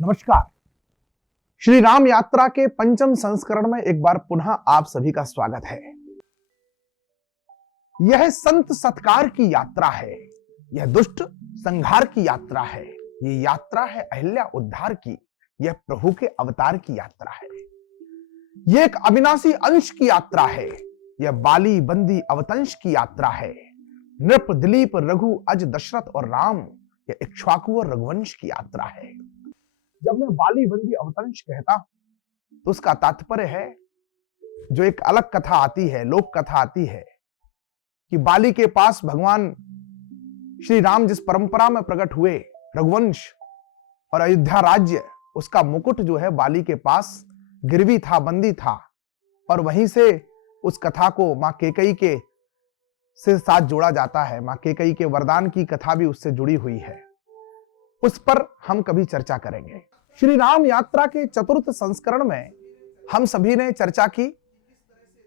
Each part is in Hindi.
नमस्कार। श्री राम यात्रा के पंचम संस्करण में एक बार पुनः आप सभी का स्वागत है। यह संत सत्कार की यात्रा है, यह दुष्ट संहार की यात्रा है, यह यात्रा है अहिल्या उद्धार की, यह प्रभु के अवतार की यात्रा है, यह एक अविनाशी अंश की यात्रा है, यह बाली बंदी अवतंश की यात्रा है, नृप दिलीप रघु अज दशरथ और राम, यह इक्ष्वाकु और रघुवंश की यात्रा है। जब मैं बाली बंदी अवतंश कहता हूं तो उसका तात्पर्य है, जो एक अलग कथा आती है, लोक कथा आती है कि बाली के पास भगवान श्री राम जिस परंपरा में प्रकट हुए, रघुवंश और अयोध्या राज्य, उसका मुकुट जो है बाली के पास गिरवी था, बंदी था, और वहीं से उस कथा को मां कैकेयी के से साथ जोड़ा जाता है। मां कैकेयी के वरदान की कथा भी उससे जुड़ी हुई है, उस पर हम कभी चर्चा करेंगे। श्री राम यात्रा के चतुर्थ संस्करण में हम सभी ने चर्चा की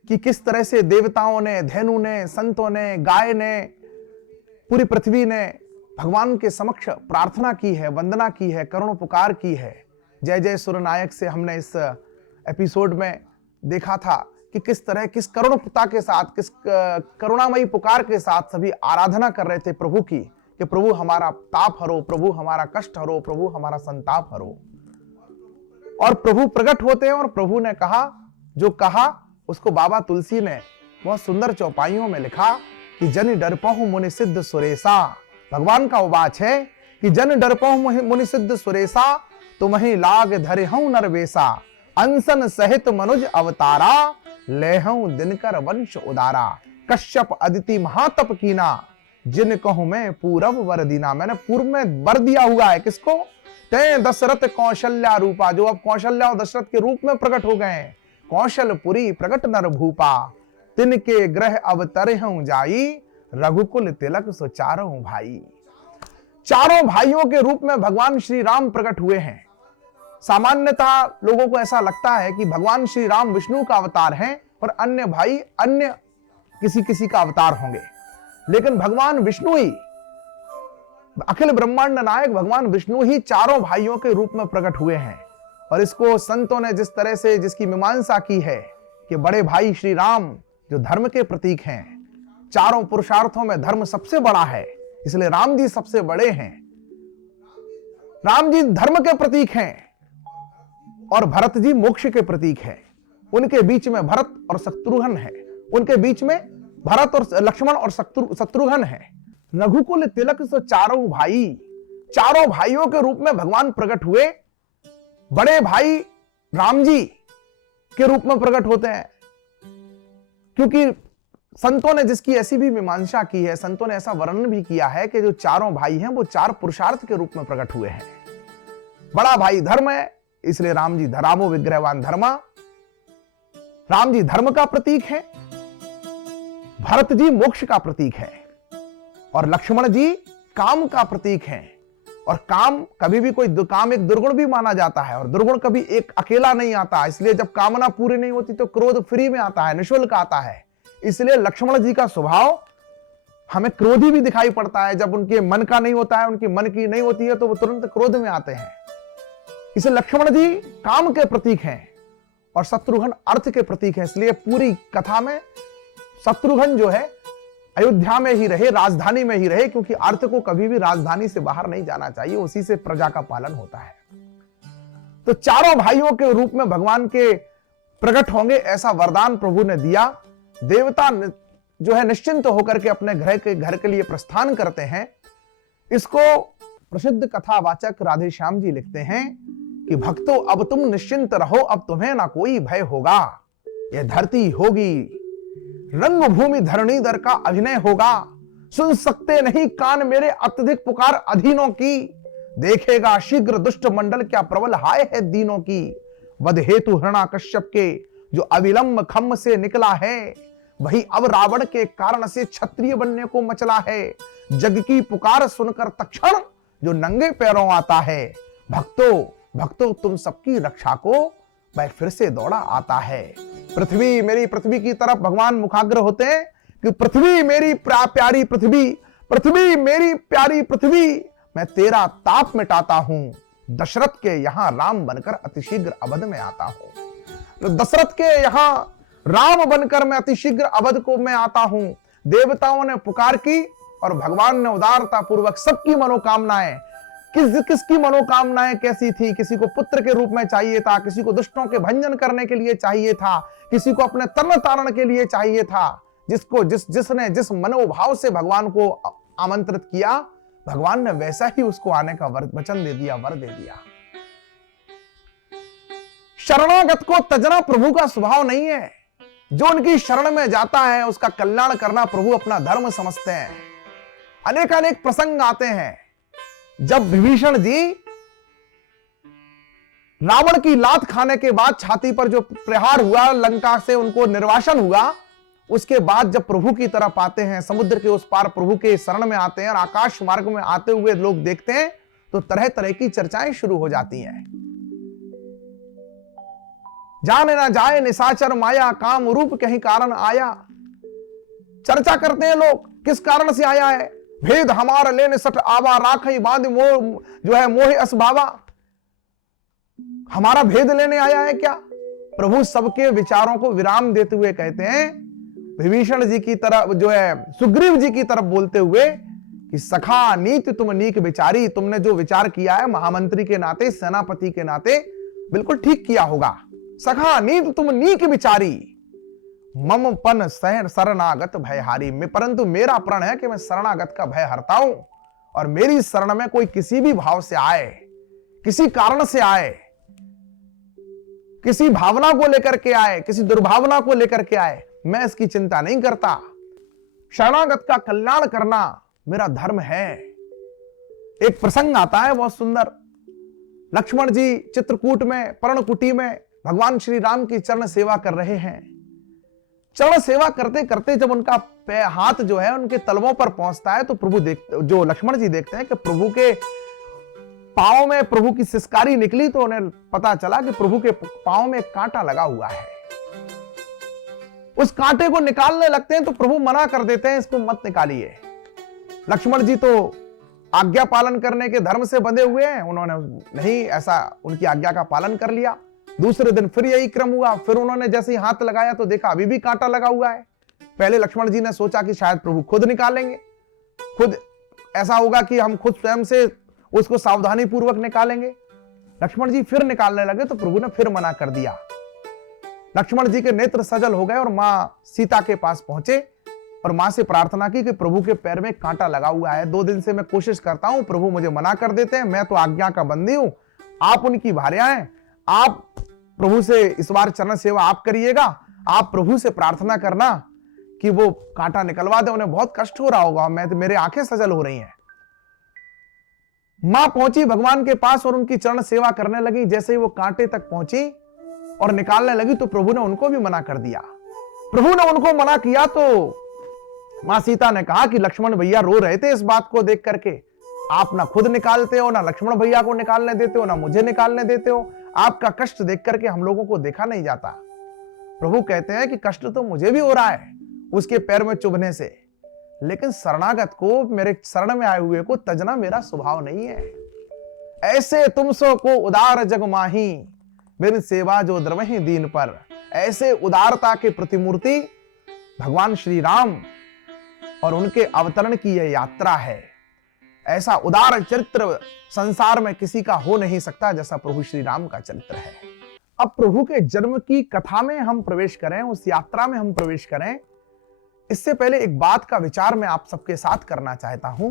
कि किस तरह से देवताओं ने, धेनु ने, संतों ने, गाय ने, पूरी पृथ्वी ने भगवान के समक्ष प्रार्थना की है, वंदना की है, करुण पुकार की है। जय जय सुरनायक से हमने इस एपिसोड में देखा था कि किस तरह, किस करुणता के साथ, किस करुणामयी पुकार के साथ सभी आराधना कर रहे थे प्रभु की कि प्रभु हमारा ताप हरो, प्रभु हमारा कष्ट हरो, प्रभु हमारा संताप हरो। और प्रभु प्रकट होते हैं और प्रभु ने कहा, जो कहा उसको बाबा तुलसी ने बहुत सुंदर चौपाइयों में लिखा कि जन डरपहु मुनि सिद्ध सुरेसा। भगवान का उवाच है कि जन डरपहु मुनि सिद्ध सुरेसा, तुम्हें लाग धरे हूं नरवेसा, अनसन सहित मनुज अवतारा, लेहूं दिनकर वंश उदारा, कश्यप अदिति महातप कीना, जिन कहूं मैं पूरब वर दीना। मैंने पूर्व में वर दिया हुआ है किसको? ते दशरथ कौशल्या रूपा, जो अब कौशल्या और दशरथ के रूप में प्रकट हो गए हैं। कौशलपुरी प्रकट नर भूपा, तिनके ग्रह अवतरे हूं जाई, रघुकुल तिलक सो चारों भाई। चारों भाइयों के रूप में भगवान श्री राम प्रकट हुए हैं। सामान्यतः लोगों को ऐसा लगता है कि भगवान श्री राम विष्णु का अवतार हैं और अन्य भाई अन्य किसी किसी का अवतार होंगे, लेकिन भगवान विष्णु ही, अखिल ब्रह्मांड नायक भगवान विष्णु ही चारों भाइयों के रूप में प्रकट हुए हैं। और इसको संतों ने जिस तरह से जिसकी मीमांसा की है कि बड़े भाई श्री राम जो धर्म के प्रतीक हैं, चारों पुरुषार्थों में धर्म सबसे बड़ा है, इसलिए राम जी सबसे बड़े हैं। राम जी धर्म के प्रतीक हैं और भरत जी मोक्ष के प्रतीक हैं। उनके बीच में भरत और शत्रुघ्न है, उनके बीच में भरत और लक्ष्मण और शत्रुघ्न है। रघुकुल तिलक सो चारों भाई, चारों भाइयों के रूप में भगवान प्रकट हुए। बड़े भाई राम जी के रूप में प्रकट होते हैं, क्योंकि संतों ने जिसकी ऐसी भी मीमांसा की है, संतों ने ऐसा वर्णन भी किया है कि जो चारों भाई हैं वो चार पुरुषार्थ के रूप में प्रकट हुए हैं। बड़ा भाई धर्म है, इसलिए राम जी धरामो विग्रहवान धर्मा, राम जी धर्म का प्रतीक है, भरत जी मोक्ष का प्रतीक है और लक्ष्मण जी काम का प्रतीक है। और काम कभी भी कोई काम एक दुर्गुण भी माना जाता है और दुर्गुण कभी एक अकेला नहीं आता, इसलिए जब कामना पूरी नहीं होती तो क्रोध फ्री में आता है, निःशुल्क आता है। इसलिए लक्ष्मण जी का स्वभाव हमें क्रोधी भी दिखाई पड़ता है। जब उनके मन का नहीं होता है, उनकी मन की नहीं होती है, तो वो तुरंत क्रोध में आते हैं। इसलिए लक्ष्मण जी काम के प्रतीक हैं और शत्रुघ्न अर्थ के प्रतीक हैं। इसलिए पूरी कथा में शत्रुघ्न जो है अयोध्या में ही रहे, राजधानी में ही रहे, क्योंकि अर्थ को कभी भी राजधानी से बाहर नहीं जाना चाहिए, उसी से प्रजा का पालन होता है। तो चारों भाइयों के रूप में भगवान के प्रकट होंगे, ऐसा वरदान प्रभु ने दिया। देवता जो है निश्चिंत होकर के अपने घर के लिए प्रस्थान करते हैं। इसको प्रसिद्ध कथावाचक राधे श्याम जी लिखते हैं कि भक्तों अब तुम निश्चिंत रहो, अब तुम्हें ना कोई भय होगा। यह धरती होगी रंग भूमि, धरणीधर का अभिनय होगा। सुन सकते नहीं कान मेरे अत्यधिक पुकार अधीनों की, देखेगा शीघ्र दुष्ट मंडल क्या प्रबल हाय है दीनों की। वध हेतु हिरण्याकश्यप के जो अविलंब खम्म से निकला है, वही अब रावण के कारण से क्षत्रिय बनने को मचला है। जग की पुकार सुनकर तक्षण जो नंगे पैरों आता है, भक्तों भक्तों तुम सबकी रक्षा को वह फिर से दौड़ा आता है। पृथ्वी मेरी पृथ्वी की तरफ भगवान मुखाग्र होते हैं कि पृथ्वी मेरी प्यारी पृथ्वी, पृथ्वी मेरी प्यारी पृथ्वी, मैं तेरा ताप मिटाता हूं, दशरथ के यहां राम बनकर अतिशीघ्र अवध में आता हूं। तो दशरथ के यहां राम बनकर मैं अतिशीघ्र अवध को मैं आता हूं। देवताओं ने पुकार की और भगवान ने उदारता पूर्वक सबकी मनोकामनाएं, किसकी मनोकामनाएं कैसी थी? किसी को पुत्र के रूप में चाहिए था, किसी को दुष्टों के भंजन करने के लिए चाहिए था, किसी को अपने तरण तारण के लिए चाहिए था। जिसको जिसने जिस मनोभाव से भगवान को आमंत्रित किया, भगवान ने वैसा ही उसको आने का वचन दे दिया, वर दे दिया। शरणागत को तजना प्रभु का स्वभाव नहीं है। जो उनकी शरण में जाता है उसका कल्याण करना प्रभु अपना धर्म समझते हैं। अनेक प्रसंग आते हैं। जब विभीषण जी रावण की लात खाने के बाद छाती पर जो प्रहार हुआ, लंका से उनको निर्वासन हुआ, उसके बाद जब प्रभु की तरफ आते हैं, समुद्र के उस पार प्रभु के शरण में आते हैं और आकाश मार्ग में आते हुए लोग देखते हैं तो तरह तरह की चर्चाएं शुरू हो जाती हैं। जाने ना जाए निशाचर माया, काम रूप कहीं कारण आया। चर्चा करते हैं लोग, किस कारण से आया है? भेद हमारा लेने सट आवा, राखई बांध मोह जो है मोह असभावा। हमारा भेद लेने आया है क्या? प्रभु सबके विचारों को विराम देते हुए कहते हैं, विभीषण जी की तरफ जो है सुग्रीव जी की तरफ बोलते हुए कि सखा नीति तुम नीक विचारी। तुमने जो विचार किया है महामंत्री के नाते, सेनापति के नाते बिल्कुल ठीक किया होगा। सखा नीति तुम नीक विचारी, मम पन सहन शरणागत भयहारी में। परंतु मेरा प्रण है कि मैं शरणागत का भय हरता हूं और मेरी शरण में कोई किसी भी भाव से आए, किसी कारण से आए, किसी भावना को लेकर के आए, किसी दुर्भावना को लेकर के आए, मैं इसकी चिंता नहीं करता। शरणागत का कल्याण करना मेरा धर्म है। एक प्रसंग आता है बहुत सुंदर। लक्ष्मण जी चित्रकूट में, पर्णकुटी में भगवान श्री राम की चरण सेवा कर रहे हैं। चरण सेवा करते करते जब उनका हाथ जो है उनके तलवों पर पहुंचता है तो प्रभु जो लक्ष्मण जी देखते हैं कि प्रभु के पांव में प्रभु की सिसकारी निकली, तो उन्हें पता चला कि प्रभु के पांव में एक कांटा लगा हुआ है। उस कांटे को निकालने लगते हैं तो प्रभु मना कर देते हैं, इसको मत निकालिए। लक्ष्मण जी तो आज्ञा पालन करने के धर्म से बंधे हुए हैं, उन्होंने नहीं ऐसा उनकी आज्ञा का पालन कर लिया। दूसरे दिन फिर यही क्रम हुआ। फिर उन्होंने जैसे ही हाथ लगाया तो देखा अभी भी कांटा लगा हुआ है। पहले लक्ष्मण जी ने सोचा कि शायद प्रभु खुद निकालेंगे, खुद ऐसा होगा कि हम खुद स्वयं से उसको सावधानी पूर्वक निकालेंगे। लक्ष्मण जी फिर निकालने लगे तो प्रभु ने फिर मना कर दिया। लक्ष्मण जी के नेत्र सजल हो गए और मां सीता के पास पहुंचे और मां से प्रार्थना की कि प्रभु के पैर में कांटा लगा हुआ है। 2 दिन से मैं कोशिश करता हूं, प्रभु मुझे मना कर देते हैं, मैं तो आज्ञा का बंदी हूं, आप उनकी भार्या हैं, आप प्रभु से इस बार चरण सेवा आप करिएगा, आप प्रभु से प्रार्थना करना कि वो कांटा निकलवा दे। उन्हें बहुत कष्ट हो रहा होगा, मेरे आंखें सजल हो रही हैं। मां पहुंची भगवान के पास और उनकी चरण सेवा करने लगी। जैसे ही वो कांटे तक पहुंची और निकालने लगी तो प्रभु ने उनको भी मना कर दिया। प्रभु ने उनको मना किया तो मां सीता ने कहा कि लक्ष्मण भैया रो रहे थे इस बात को देख करके, आप ना खुद निकालते हो, ना लक्ष्मण भैया को निकालने देते हो, ना मुझे निकालने देते हो। आपका कष्ट देख करके हम लोगों को देखा नहीं जाता। प्रभु कहते हैं कि कष्ट तो मुझे भी हो रहा है उसके पैर में चुभने से, लेकिन शरणागत को, मेरे शरण में आए हुए को तजना मेरा स्वभाव नहीं है। ऐसे तुम सो को उदार जग माही, मेरी सेवा जो द्रवहि दीन पर। ऐसे उदारता के प्रतिमूर्ति भगवान श्री राम और उनके अवतरण की यह यात्रा है। ऐसा उदार चरित्र संसार में किसी का हो नहीं सकता जैसा प्रभु श्री राम का चरित्र है। अब प्रभु के जन्म की कथा में हम प्रवेश करें, उस यात्रा में हम प्रवेश करें, इससे पहले एक बात का विचार मैं आप सबके साथ करना चाहता हूं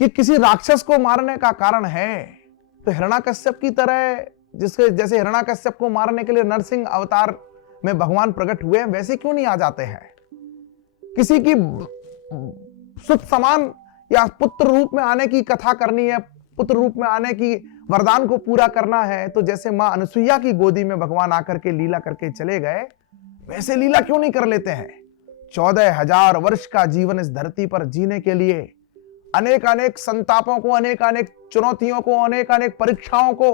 कि किसी राक्षस को मारने का कारण है तो हिरण्याकश्यप की तरह, जैसे हिरण्याकश्यप को मारने के लिए नरसिंह अवतार में भगवान प्रकट हुए, वैसे क्यों नहीं आ जाते हैं? किसी की सुत समान या पुत्र रूप में आने की कथा करनी है, पुत्र रूप में आने की वरदान को पूरा करना है, तो जैसे मां अनुसुईया की गोदी में भगवान आकर के लीला करके चले गए, वैसे लीला क्यों नहीं कर लेते हैं? 14,000 वर्ष का जीवन इस धरती पर जीने के लिए अनेक संतापों को, अनेक चुनौतियों को, अनेक परीक्षाओं को,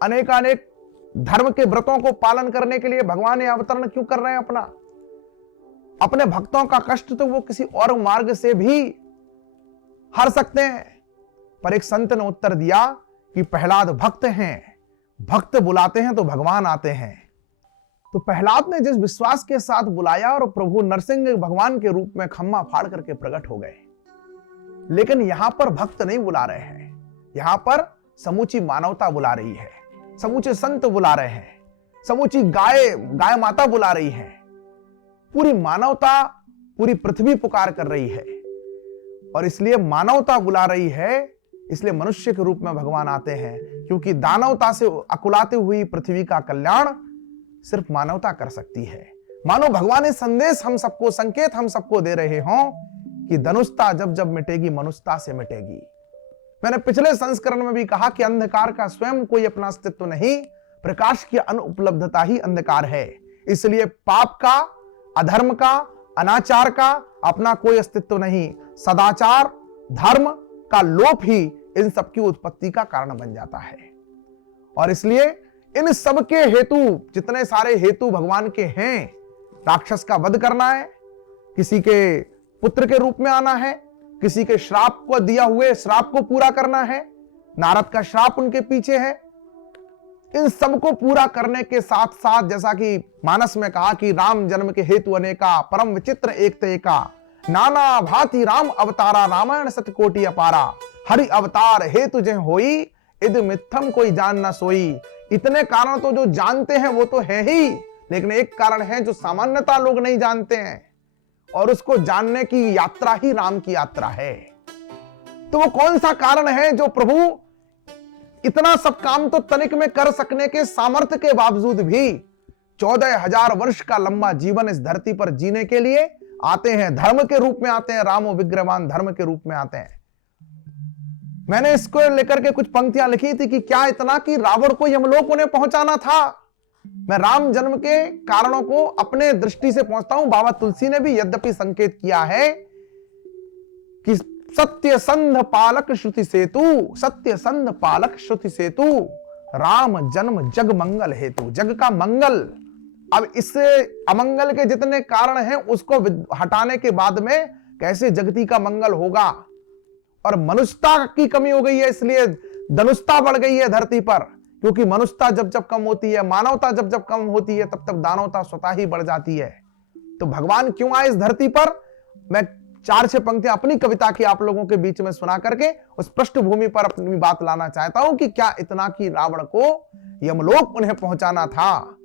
अनेक धर्म के व्रतों को पालन करने के लिए भगवान ये अवतरण क्यों कर रहे हैं? अपने भक्तों का कष्ट तो वो किसी और मार्ग से भी हर सकते हैं, पर एक संत ने उत्तर दिया कि प्रहलाद भक्त हैं, भक्त बुलाते हैं तो भगवान आते हैं। तो प्रहलाद ने जिस विश्वास के साथ बुलाया और प्रभु नरसिंह भगवान के रूप में खम्मा फाड़ करके प्रकट हो गए। लेकिन यहां पर भक्त नहीं बुला रहे हैं, यहां पर समूची मानवता बुला रही है, समूचे संत बुला रहे हैं, समूची गाय माता बुला रही है। पूरी मानवता, पूरी पृथ्वी पुकार कर रही है। और इसलिए मानवता बुला रही है, इसलिए मनुष्य के रूप में भगवान आते हैं, क्योंकि दानवता से अकुलाती हुई पृथ्वी का कल्याण सिर्फ मानवता कर सकती है। मानो भगवान इस संदेश हम सबको, संकेत हम सबको दे रहे हों कि धनुषता जब जब मिटेगी, मनुष्यता से मिटेगी। मैंने पिछले संस्करण में भी कहा कि अंधकार का स्वयं कोई अपना अस्तित्व नहीं, प्रकाश की अनुपलब्धता ही अंधकार है। इसलिए पाप का, अधर्म का, अनाचार का अपना कोई अस्तित्व नहीं, सदाचार, धर्म का लोप ही इन सबकी उत्पत्ति का कारण बन जाता है। और इसलिए इन सब के हेतु, जितने सारे हेतु भगवान के हैं, राक्षस का वध करना है, किसी के पुत्र के रूप में आना है, किसी के श्राप को दिया हुए श्राप को पूरा करना है, नारद का श्राप उनके पीछे है। इन सब को पूरा करने के साथ साथ, जैसा कि मानस में कहा कि राम जन्म के हेतु अनेका, परम विचित्र एक ते एका, नाना भांति राम अवतारा, रामायण सतकोटि अपारा, हरि अवतार हेतु जय होई, इद मिथ्यम कोई जान ना सोई। इतने कारण तो जो जानते हैं वो तो है ही, लेकिन एक कारण है जो सामान्यता लोग नहीं जानते हैं, और उसको जानने की यात्रा ही राम की यात्रा है। तो वो कौन सा कारण है जो प्रभु इतना सब काम तो तनिक में कर सकने के सामर्थ्य के बावजूद भी 14,000 वर्ष का लंबा जीवन इस धरती पर जीने के लिए आते हैं, धर्म के रूप में आते हैं, रामो विग्रहवान धर्म के रूप में आते हैं। मैंने इसको लेकर के कुछ पंक्तियां लिखी थी कि क्या इतना कि रावण को यमलोक उन्हें पहुंचाना था। मैं राम जन्म के कारणों को अपने दृष्टि से पहुंचता हूं। बाबा तुलसी ने भी यद्यपि संकेत किया है कि सत्य संध पालक श्रुति सेतु, सत्य संध पालक श्रुति सेतु, राम जन्म जग मंगल हेतु, जग का मंगल। अब इससे अमंगल के जितने कारण हैं उसको हटाने के बाद में कैसे जगती का मंगल होगा। और मनुष्यता की कमी हो गई है, इसलिए धनुषता बढ़ गई है धरती पर, क्योंकि मनुष्यता जब जब कम होती है, मानवता जब जब कम होती है, तब तब दानवता स्वतः ही बढ़ जाती है। तो भगवान क्यों आए इस धरती पर, मैं 4-6 पंक्तियां अपनी कविता की आप लोगों के बीच में सुना करके उस पृष्ठभूमि पर अपनी बात लाना चाहता हूं कि क्या इतना कि रावण को यमलोक उन्हें पहुंचाना था,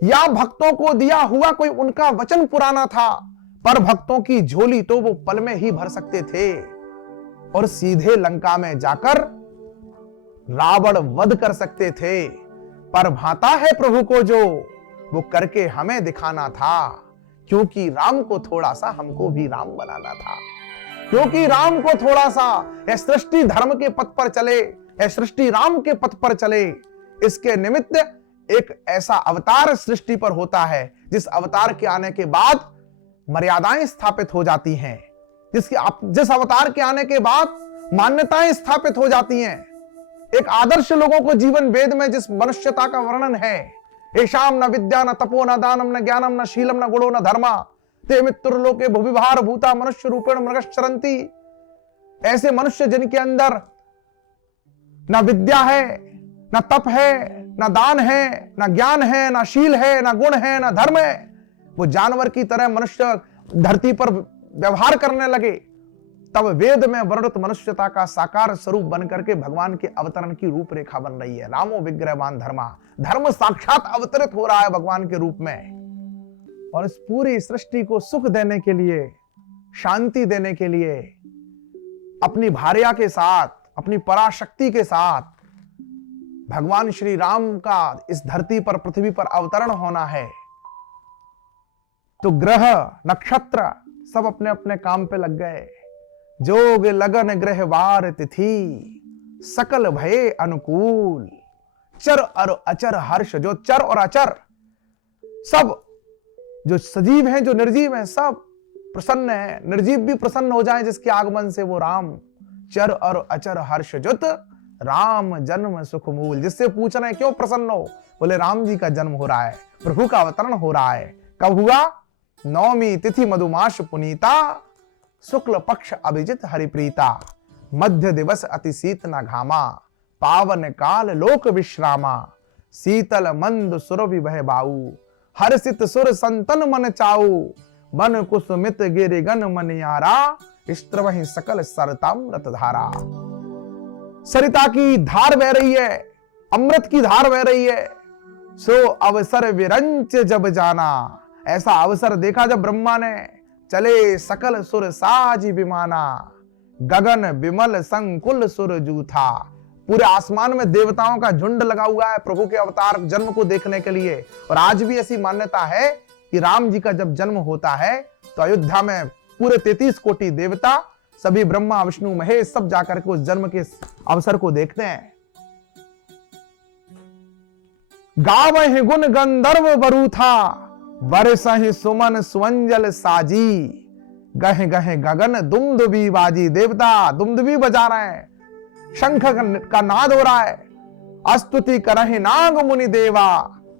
या भक्तों को दिया हुआ कोई उनका वचन पुराना था, पर भक्तों की झोली तो वो पल में ही भर सकते थे और सीधे लंका में जाकर रावण वध कर सकते थे। पर भाता है प्रभु को जो वो करके हमें दिखाना था, क्योंकि राम को थोड़ा सा हमको भी राम बनाना था, क्योंकि राम को थोड़ा सा यह सृष्टि धर्म के पथ पर चले, यह सृष्टि राम के पथ पर चले। इसके निमित्त एक ऐसा अवतार सृष्टि पर होता है जिस अवतार के आने के बाद मर्यादाएं स्थापित हो जाती हैं, जिस अवतार के आने के बाद मान्यताएं स्थापित हो जाती हैं। एक आदर्श लोगों को जीवन वेद में जिस मनुष्यता का वर्णन है, येषाम न विद्या न तपो न दानम न ज्ञानम न शीलम न गुणो न धर्मा ते मित्रुलोके भुविभार भूता मनुष्य रूपेण मृगश्चरन्ति। ऐसे मनुष्य जिनके अंदर न विद्या है, न तप है, न दान है, न ज्ञान है, न शील है, न गुण है, न धर्म है, वो जानवर की तरह मनुष्य धरती पर व्यवहार करने लगे, तब वेद में वर्णित मनुष्यता का साकार स्वरूप बनकर के भगवान के अवतरण की रूपरेखा बन रही है। रामो विग्रहवान धर्मा, धर्म साक्षात अवतरित हो रहा है भगवान के रूप में। और इस पूरी सृष्टि को सुख देने के लिए, शांति देने के लिए, अपनी भार्या के साथ, अपनी पराशक्ति के साथ भगवान श्री राम का इस धरती पर, पृथ्वी पर अवतरण होना है। तो ग्रह नक्षत्र सब अपने अपने काम पे लग गए। जोग लगन ग्रह वार तिथि, सकल भय अनुकूल, चर और अचर हर्ष। जो चर और अचर सब, जो सजीव हैं, जो निर्जीव हैं, सब प्रसन्न है। निर्जीव भी प्रसन्न हो जाए जिसके आगमन से, वो राम। चर और अचर हर्ष जुत, राम जन्म सुख मूल। जिससे पूछ रहे हैं क्यों प्रसन्न हो, बोले राम जी का जन्म हो रहा है, प्रभु का अवतरण हो रहा है। कब हुआ? नवमी तिथि मधुमास पुनीता, शुक्ल पक्ष अभिजित हरिप्रीता। मध्य दिवस अति शीत न घामा, पावन काल लोक विश्रामा। शीतल मंद सुरभि बह बाऊ, हर्षित सुर संतन मन चाऊ। बन कुसुमित गिरिगन मन यारा, स्त्रवहि सकल सरतामृत धारा। सरिता की धार बह रही है, अमृत की धार बह रही है। सो अवसर विरंच जब जाना, ऐसा अवसर देखा जब ब्रह्मा ने। चले सकल सुर साज विमाना, गगन विमल संकुल सुर जूथा। पूरे आसमान में देवताओं का झुंड लगा हुआ है प्रभु के अवतार जन्म को देखने के लिए। और आज भी ऐसी मान्यता है कि राम जी का जब जन्म होता है तो अयोध्या में पूरे 33 कोटि देवता, सभी ब्रह्मा विष्णु महेश सब जाकर के उस जन्म के अवसर को देखते हैं। गावहि गुण गंधर्व बरूथा, बरसहि सुमन सुअंजल साजी। गहे गहे गगन दुमदुबी बाजी। देवता दुमदुबी बजा रहे हैं, शंख का नाद हो रहा है। अस्तुति करहि नाग मुनि देवा,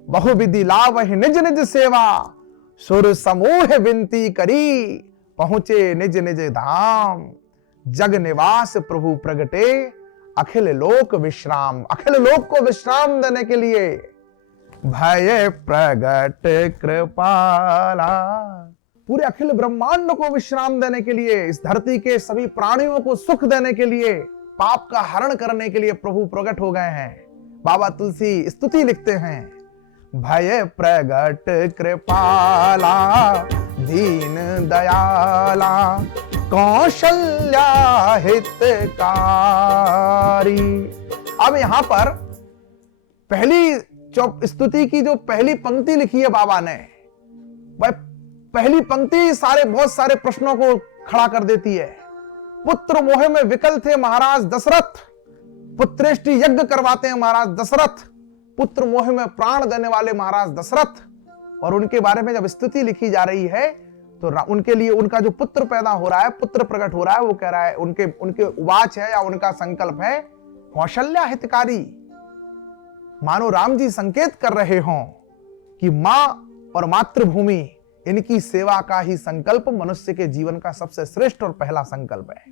बहुविधि लावहि निज निज सेवा। सुर समूह विनती करी, पहुंचे निज निज धाम। जग निवास प्रभु प्रगटे, अखिल लोक विश्राम। अखिल लोक को विश्राम देने के लिए भय प्रगट कृपाला। पूरे अखिल ब्रह्मांड को विश्राम देने के लिए, इस धरती के सभी प्राणियों को सुख देने के लिए, पाप का हरण करने के लिए प्रभु प्रकट हो गए हैं। बाबा तुलसी स्तुति लिखते हैं, भय प्रगट कृपाला, दीन दयाला, कौशल्या हितकारी। अब यहां पर पहली स्तुति की जो पहली पंक्ति लिखी है बाबा ने, वह पहली पंक्ति बहुत सारे प्रश्नों को खड़ा कर देती है। पुत्र मोह में विकल थे महाराज दशरथ, पुत्रेष्टि यज्ञ करवाते हैं महाराज दशरथ, पुत्र मोह में प्राण देने वाले महाराज दशरथ। और उनके बारे में जब स्तुति लिखी जा रही है तो उनके लिए उनका जो पुत्र पैदा हो रहा है, पुत्र प्रकट हो रहा है, वो कह रहा है, उनके उवाच है या उनका संकल्प है, कौशल्या हितकारी। मानो राम जी संकेत कर रहे हों कि मां और मातृभूमि, इनकी सेवा का ही संकल्प मनुष्य के जीवन का सबसे श्रेष्ठ और पहला संकल्प है।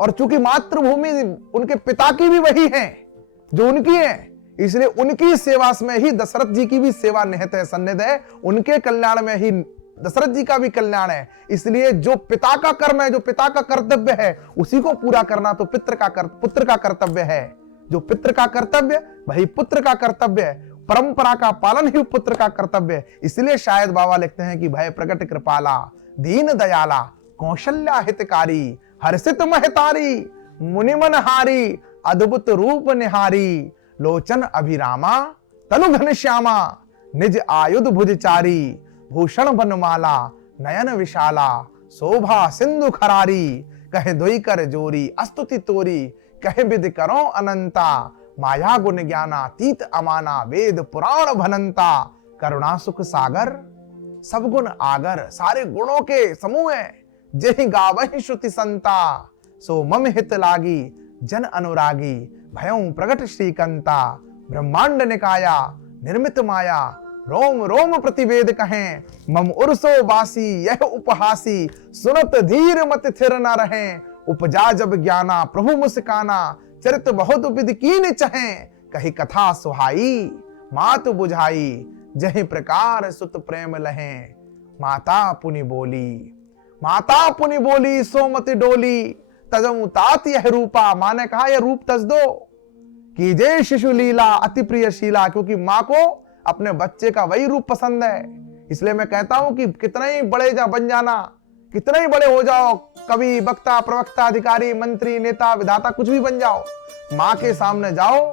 और चूंकि मातृभूमि उनके पिता की भी वही है जो उनकी है, इसलिए उनकी सेवा में ही दशरथ जी की भी सेवा निहित है, सन्निध है। उनके कल्याण में ही दशरथ जी का भी कल्याण है। इसलिए जो पिता का कर्म है, जो पिता का कर्तव्य है, उसी को पूरा करना तो पुत्र का कर्तव्य है। जो पितृ का कर्तव्य वही पुत्र का कर्तव्य है। परंपरा का पालन ही पुत्र का कर्तव्य है। इसलिए शायद बाबा लिखते हैं कि भय प्रगट कृपाला, दीन दयाला, कौशल्या हितकारी, हर्षित महतारी, मुनिमन हारी, अद्भुत रूप निहारी। लोचन अभिरामा, तनु घनश्यामा, निज आयुध भुजचारी। भूषण बनमाला, नयन विशाला, शोभा सिंधु खरारी। कहे दोई कर जोरी, अस्तुति तोरी, कहे विधि करो अनंता। माया गुण ज्ञाना, तीत अमाना, वेद पुराण भनंता। करुणा सुख सागर, सब गुण आगर। सारे गुणों के समूह है। जहि गावहि श्रुति संता, सो मम हित लागी, जन अनुरागी। भयं प्रगट श्रीकंता, ब्रह्मांड निकाया, निर्मित माया। रोम रोम प्रतिवेद कहें, मम उर्सो बासी, यह उपहासी। सुनत धीर मत थिर न रहें, उपजा जब ज्ञाना, प्रभु मुस्काना। चरित बहुत विधि कीन चहें, कही कथा सुहाई, मात बुझाई। जहि प्रकार सुत प्रेम लहें, माता पुनि बोली। माता पुनि बोली, सोमति डोली। तजमु तात यह रूपा, मां ने कहा यह रूप तज दो। कीजे शिशु लीला, अति प्रिय शीला। क्योंकि मां को अपने बच्चे का वही रूप पसंद है। इसलिए मैं कहता हूं कि कितने ही बड़े बन जाना, कितने ही बड़े हो जाओ, कवि, वक्ता, प्रवक्ता, अधिकारी, मंत्री, नेता, विधाता, कुछ भी बन जाओ, मां के सामने जाओ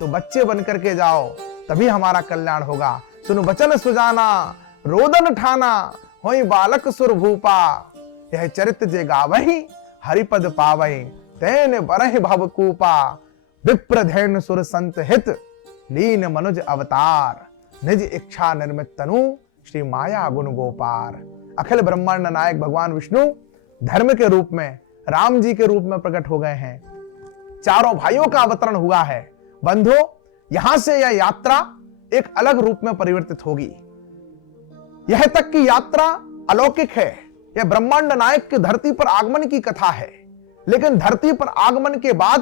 तो बच्चे बन करके जाओ, तभी हमारा कल्याण होगा। सुनो वचन सुजाना, रोदन ठाना, होई बालक सुर भूपा। यह चरित जे गावहि, हरिपद पावहि। तेन बरहि भवकूपा, विप्र धैन सुर संत हित। लीन मनुज अवतार, निज इच्छा निर्मित तनु। श्री माया गुण गोपार। अखिल ब्रह्मांड नायक भगवान विष्णु धर्म के रूप में, राम जी के रूप में प्रकट हो गए हैं। चारों भाइयों का अवतरण हुआ है। बंधु, यहां से यह यात्रा एक अलग रूप में परिवर्तित होगी। यह तक की यात्रा अलौकिक है। यह ब्रह्मांड नायक की धरती पर आगमन की कथा है। लेकिन धरती पर आगमन के बाद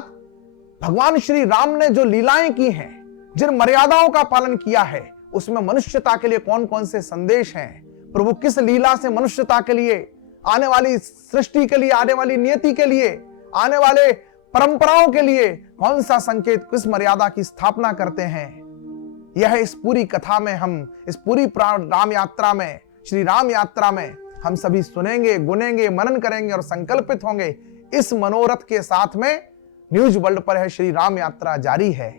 भगवान श्री राम ने जो लीलाएं की हैं, जिन मर्यादाओं का पालन किया है, उसमें मनुष्यता के लिए कौन कौन से संदेश हैं, प्रभु किस लीला से मनुष्यता के लिए, आने वाली सृष्टि के लिए, आने वाली नियति के लिए, आने वाले परंपराओं के लिए कौन सा संकेत, किस मर्यादा की स्थापना करते हैं, यह इस पूरी कथा में, हम इस पूरी राम यात्रा में, श्री राम यात्रा में हम सभी सुनेंगे, गुनेंगे, मनन करेंगे और संकल्पित होंगे। इस मनोरथ के साथ में न्यूज वर्ल्ड पर है श्री राम यात्रा जारी है।